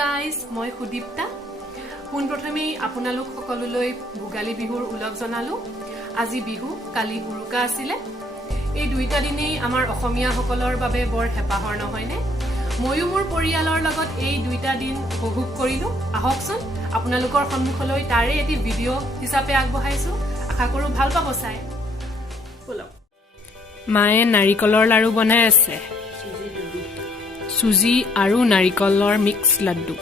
Guys, মই সুদীপ্তা। পোনপ্ৰথমেই আপোনালোক সকলোলৈ ভোগালী বিহুৰ উলগ জনালো। আজি বিহু, কালি উৰুকা আছিলে। এই দুইটা দিনেই আমাৰ অসমীয়াসকলৰ বাবে বৰ হেঁপাহৰ নহয়নে? ময়ো মোৰ পৰিয়ালৰ লগত এই দুইটা দিন উপভোগ কৰিলো। আহকচোন আপোনালোকৰ সন্মুখলৈ তাৰে এটি ভিডিঅ' হিচাপে আগবঢ়াইছো। আশা কৰো ভাল পাব চাই। মায়ে নাৰিকলৰ লাড়ু বনাই আছে, চুজি আৰু নাৰিকলৰ মিক্স লাড্ডু।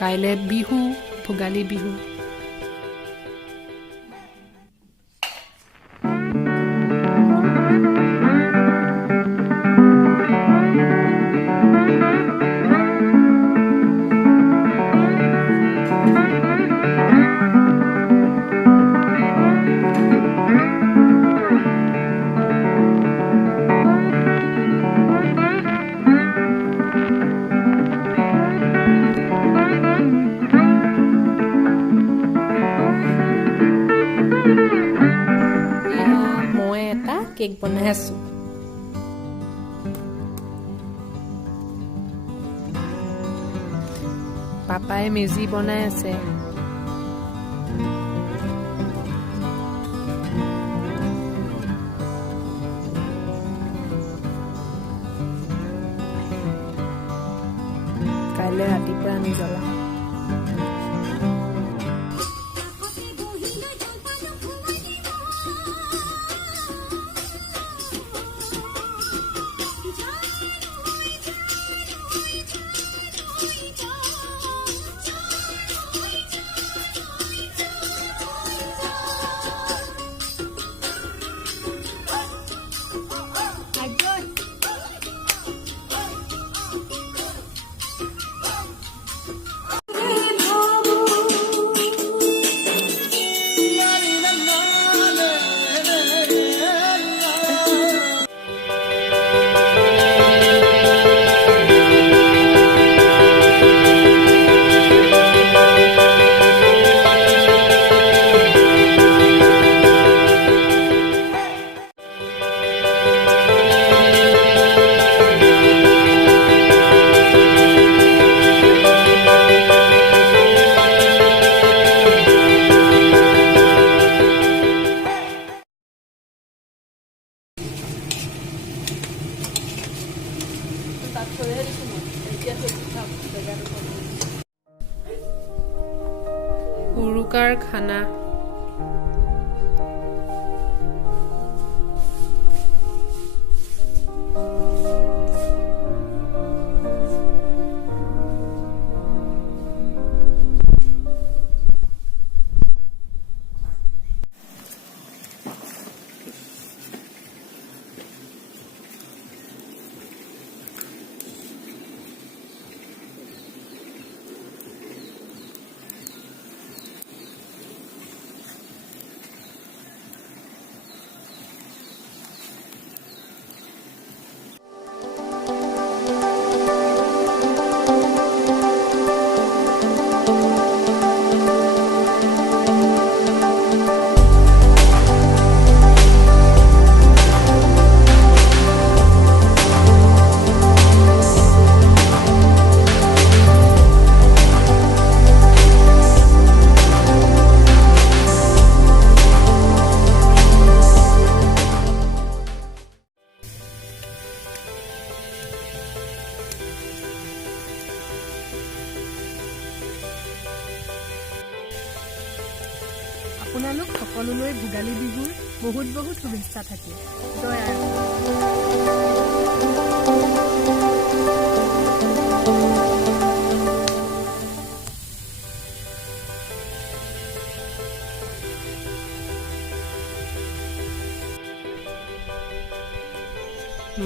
কাইলৈ বিহু, ভোগালী বিহু। কেক বনাই আছো। পাপাই মেজি বনাই আছে। কাইলৈ ৰাতিপুৱা আমি জ্বলাম। উৰুকাৰ খানা। আপোনালোক সকলোলৈ ভোগালী বিহুৰ বহুত বহুত শুভেচ্ছা থাকিল। জয় আই।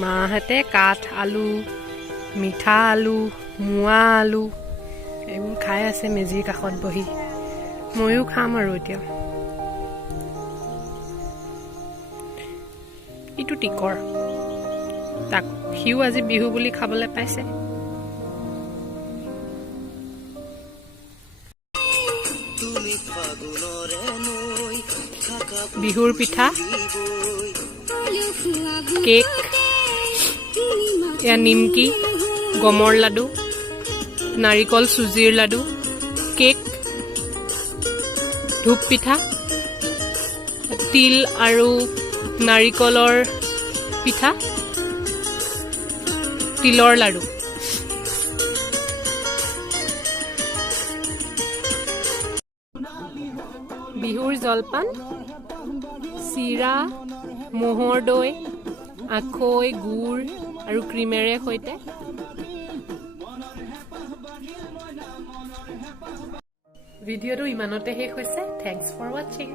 মাহঁতে কাঠ আলু, মিঠা আলু, মোৱা আলু এইবোৰ খাই আছে মেজিৰ কাষত বহি। ময়ো খাম আৰু এতিয়া। ইটো টিকৰ, তাক সিও আজি বিহু বুলি খাবলৈ পাইছে। বিহুৰ পিঠা, কেক, এয়া নিমকি, গমৰ লাডু, নাৰিকল চুজিৰ লাডু, কেক, ধূপ পিঠা, তিল আৰু নাৰিকলৰ পিঠা, তিলৰ লাডু। বিহুৰ জলপান চিৰা, ম'হৰ দৈ, আখৈ, গুড় আৰু ক্ৰীমেৰে সৈতে। ভিডিঅ'টো ইমানতে শেষ হৈছে। থেংকছ ফৰ ৱাচিং।